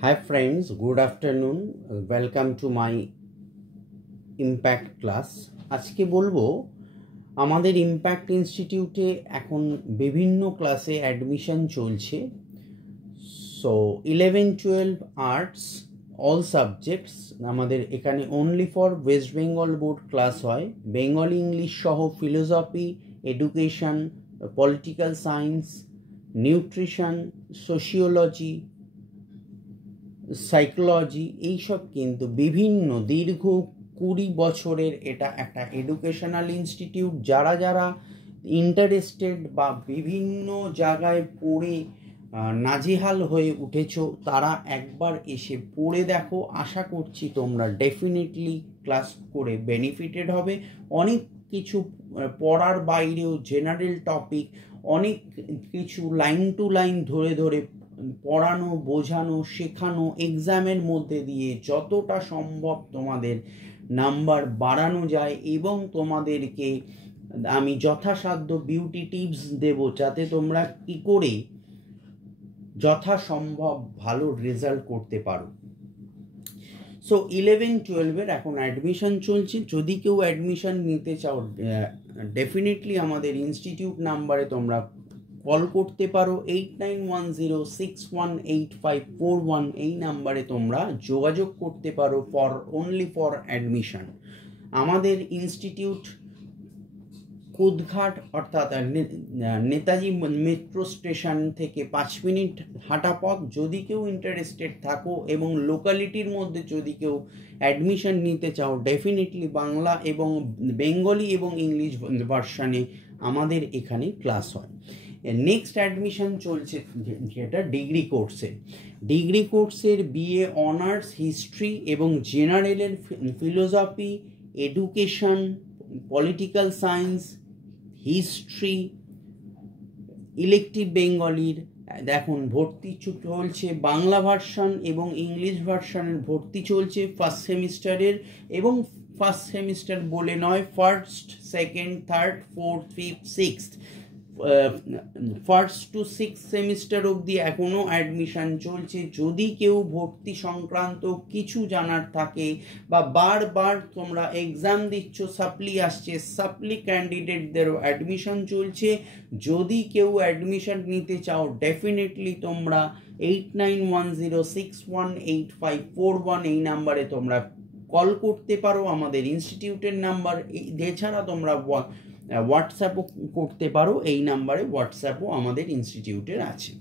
Hi friends, good afternoon. Welcome to my impact class. আজকে বলবো আমাদের ইম্প্যাক্ট ইনস্টিটিউটে এখন বিভিন্ন ক্লাসে অ্যাডমিশন চলছে। সো 11-12 আর্টস অল সাবজেক্টস আমাদের এখানে only for West Bengal board class হয়। বেঙ্গলি ইংলিশ সহ philosophy, education, political science, nutrition, sociology, psychology, এইসব কিন্তু বিভিন্ন দীর্ঘ 20 বছরের এটা একটা এডুকেশনাল ইনস্টিটিউট। যারা যারা ইন্টারেস্টেড বা বিভিন্ন জায়গায় পড়ে নাজেহাল হয়ে উঠেছো তারা একবার এসে পড়ে দেখো। আশা করছি তোমরা ডেফিনেটলি ক্লাস করে বেনিফিটেড হবে। অনেক কিছু পড়ার বাইরেও জেনারেল টপিক অনেক কিছু লাইন টু লাইন ধরে ধরে পড়ানো, বোঝানো, শেখানো, এক্সামের মধ্যে দিয়ে যতটা সম্ভব তোমাদের নাম্বার বাড়ানো যায় এবং তোমাদেরকে আমি যথাসাধ্য বিউটি টিপস দেব যাতে তোমরা কি করে যথাসম্ভব ভালো রেজাল্ট করতে পারো। সো 11-12 এখন অ্যাডমিশন চলছে। যদি কেউ অ্যাডমিশন নিতে চাও ডেফিনেটলি আমাদের ইনস্টিটিউট নাম্বারে তোমরা কল করতে পারো। 8910618541 এই নাম্বারে তোমরা যোগাযোগ করতে পারো অনলি ফর অ্যাডমিশন। আমাদের ইনস্টিটিউট কোদঘাট অর্থাৎ নেতাজি মেট্রো স্টেশন থেকে 5 মিনিট হাঁটা পথ। যদি কেউ ইন্টারেস্টেড থাকো এবং লোকালিটির মধ্যে যদি কেউ অ্যাডমিশন নিতে চাও ডেফিনেটলি বাংলা এবং বেঙ্গলি এবং ইংলিশ ভার্সানে আমাদের এখানে ক্লাস হয়। নেক্সট অ্যাডমিশন চলছে যেটা ডিগ্রি কোর্সের বিএ অনার্স হিস্ট্রি এবং জেনারেলের philosophy, education, political science, history, elective বেঙ্গলির এখন ভর্তি চলছে। বাংলা ভার্সন এবং ইংলিশ ভার্সনের ভর্তি চলছে ফার্স্ট সেমিস্টারের, এবং ফার্স্ট সেমিস্টার বলে নয়, first, second, third, fourth, fifth, sixth, first to six semester অবধি এখনও অ্যাডমিশন চলছে। যদি কেউ ভর্তি সংক্রান্ত কিছু জানার থাকে বা বারবার তোমরা এক্সাম দিচ্ছ, সাপ্লি আসছে, সাপ্লি ক্যান্ডিডেটদেরও অ্যাডমিশন চলছে। যদি কেউ অ্যাডমিশন নিতে চাও ডেফিনেটলি তোমরা 8910618541 এই নাম্বারে তোমরা কল করতে পারো, আমাদের ইনস্টিটিউটের নাম্বার। এছাড়া তোমরা হোয়াটসঅ্যাপও করতে পারো, এই নাম্বারে হোয়াটসঅ্যাপও আমাদের ইনস্টিটিউটের আছে।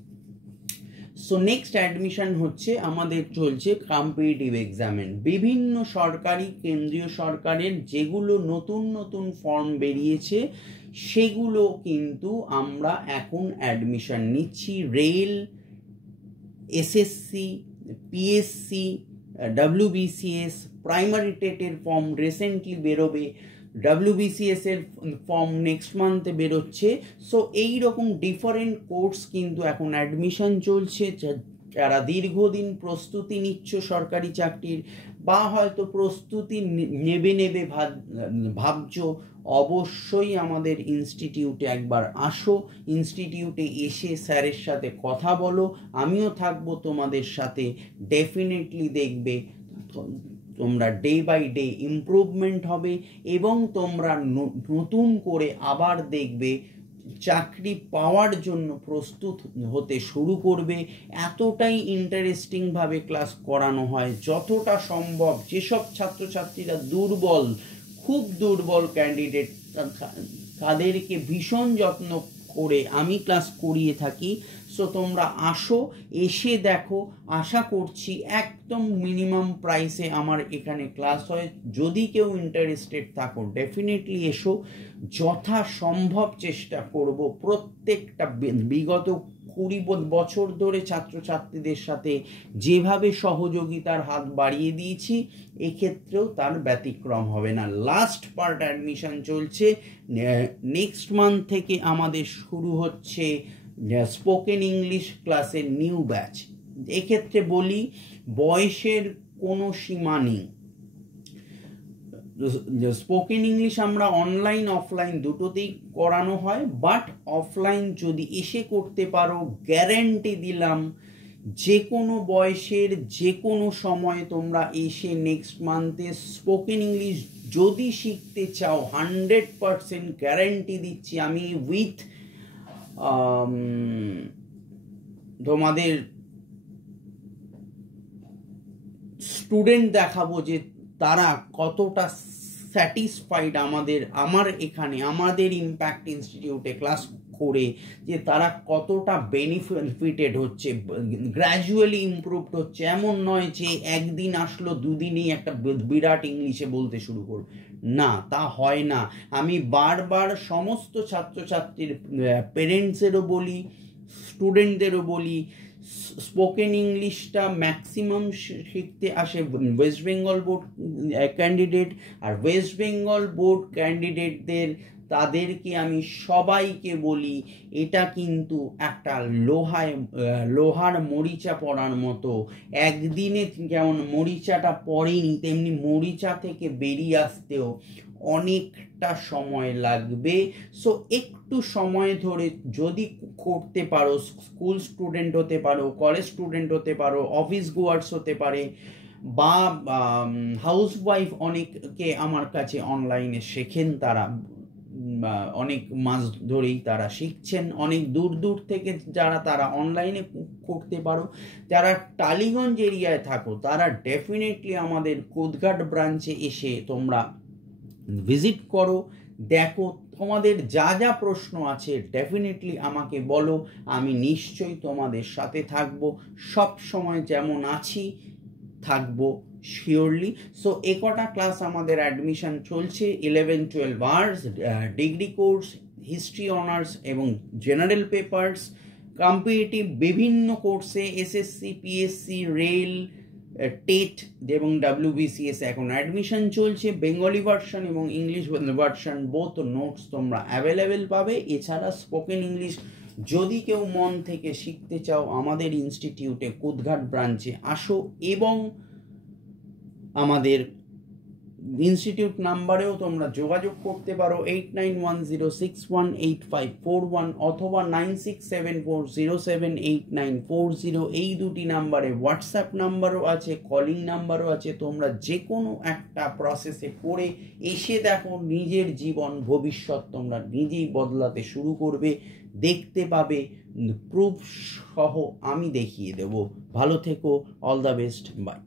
সো নেক্সট অ্যাডমিশন হচ্ছে আমাদের চলছে কম্পিটিটিভ এক্সামের বিভিন্ন সরকারি কেন্দ্রীয় সরকারের যেগুলো নতুন নতুন ফর্ম বেরিয়েছে সেগুলো কিন্তু আমরা এখন অ্যাডমিশন নিচ্ছি। Rail, SSC, PSC, WBCS, primary টেটের ফর্ম রিসেন্টলি বেরোবে, ডব্লিউবিসিএস এর ফর্ম নেক্সট মান্থে বেরোচ্ছে। সো এইরকম ডিফারেন্ট কোর্স কিন্তু এখন অ্যাডমিশন চলছে। যারা দীর্ঘদিন প্রস্তুতি নিচ্ছ সরকারি চাকরির বা হয়তো প্রস্তুতি নেবে ভাবছো, অবশ্যই আমাদের ইনস্টিটিউটে একবার আসো। ইনস্টিটিউটে এসে স্যারের সাথে কথা বলো, আমিও থাকবো তোমাদের সাথে। ডেফিনেটলি দেখবে তোমরা ডে বাই ডে ইমপ্রুভমেন্ট হবে এবং তোমরা নতুন করে আবার দেখবে চাকরি পাওয়ার জন্য প্রস্তুত হতে শুরু করবে। এতটাই ইন্টারেস্টিংভাবে ক্লাস করানো হয় যতটা সম্ভব। যেসব ছাত্রছাত্রীরা দুর্বল, খুব দুর্বল ক্যান্ডিডেট, তাদেরকে ভীষণ যত্ন করে আমি ক্লাস করিয়ে থাকি। সো তোমরা আসো, এসে দেখো। আশা করছি একদম মিনিমাম প্রাইসে আমার এখানে ক্লাস হয়। যদি কেউ ইন্টারেস্টেড থাকো ডেফিনেটলি এসো। যথাসম্ভব চেষ্টা করব প্রত্যেকটা বিগত 20 বছর ধরে ছাত্রছাত্রীদের সাথে যেভাবে সহযোগিতার হাত বাড়িয়ে দিয়েছি এক্ষেত্রেও তার ব্যতিক্রম হবে না। লাস্ট পার্ট অ্যাডমিশন চলছে। নেক্সট মান্থ থেকে আমাদের শুরু হচ্ছে স্পোকেন ইংলিশ ক্লাসের নিউ ব্যাচ। এক্ষেত্রে বলি বয়সের কোনো সীমা নেই। স্পোকেন ইংলিশ আমরা অনলাইন অফলাইন দুটোতেই করানো হয়, বাট অফলাইন যদি এসে করতে পারো গ্যারান্টি দিলাম যে কোনো বয়সের যে কোনো সময় তোমরা এসে নেক্সট মান্থে স্পোকেন ইংলিশ যদি শিখতে চাও 100% গ্যারান্টি দিচ্ছি আমি উইথ তোমাদের স্টুডেন্ট দেখাবো যে তারা কতটা স্যাটিসফাইড আমার এখানে আমাদের ইম্প্যাক্ট ইনস্টিটিউটে ক্লাস করে, যে তারা কতটা বেনিফিটেড হচ্ছে, গ্র্যাজুয়ালি ইমপ্রুভড হচ্ছে। এমন নয় যে একদিন আসলো দুদিনই একটা বিরাট ইংলিশে বলতে শুরু করবে, না, তা হয় না। আমি বারবার সমস্ত ছাত্রছাত্রীর পেরেন্টসেরও বলি, স্টুডেন্টদেরও বলি, স্পোকেন ইংলিশটা ম্যাক্সিমাম শিখতে আসে ওয়েস্ট বেঙ্গল বোর্ড ক্যান্ডিডেট, আর ওয়েস্ট বেঙ্গল বোর্ড ক্যান্ডিডেটদের তাদেরকে আমি সবাইকে বলি এটা কিন্তু একটা লোহার মরিচা পড়ার মতো। একদিনে যেমন মরিচাটা পড়েনি, তেমনি মরিচা থেকে বেরিয়ে আসতেও অনেকটা সময় লাগবে। সো একটু সময় ধরে যদি করতে পারো, স্কুল স্টুডেন্ট হতে পারো, কলেজ স্টুডেন্ট হতে পারো, অফিস গোয়ার্স হতে পারে, বা হাউসওয়াইফ অনেকে আমার কাছে অনলাইনে শেখেন, তারা অনেক মাস ধরেই তারা শিখছেন, অনেক দূর দূর থেকে যারা তারা অনলাইনে করতে পারো। যারা টালিগঞ্জ এরিয়ায় থাকো তারা ডেফিনেটলি আমাদের কোদঘাট ব্রাঞ্চে এসে তোমরা ভিজিট করো, দেখো, তোমাদের যা যা প্রশ্ন আছে ডেফিনেটলি আমাকে বলো, আমি নিশ্চয়ই তোমাদের সাথে থাকবো, সব সময় যেমন আছি থাকবো শিওরলি। সো একটা ক্লাস আমাদের অ্যাডমিশন চলছে 11-12 hours, degree course, history honours এবং জেনারেল পেপার্স, কম্পিটিটিভ বিভিন্ন কোর্সে, এসএসসি, পিএসসি, রেল, টেট এবং WBCS এখন অ্যাডমিশন চলছে। বেঙ্গলি ভার্সন এবং ইংলিশ ভার্সন বোথ নোটস তোমরা অ্যাভেলেবেল পাবে। এছাড়া স্পোকেন ইংলিশ যদি কেউ মন থেকে শিখতে চাও আমাদের ইনস্টিটিউটে কোদঘাট ব্রাঞ্চে আসো, এবং আমাদের ইনস্টিটিউট নাম্বারেও তোমরা যোগাযোগ করতে পারো 8910618541 অথবা 9674078940। এই দুটি নাম্বারে হোয়াটসঅ্যাপ নাম্বারও আছে, কলিং নাম্বারও আছে। তোমরা যে কোনো একটা প্রসেসে পড়ে এসে দেখো, নিজের জীবন ভবিষ্যৎ তোমরা নিজেই বদলাতে শুরু করবে, দেখতে পাবে, প্রুফ সহ আমি দেখিয়ে দেব। ভালো থেকো, অল দ্য বেস্ট, বাই।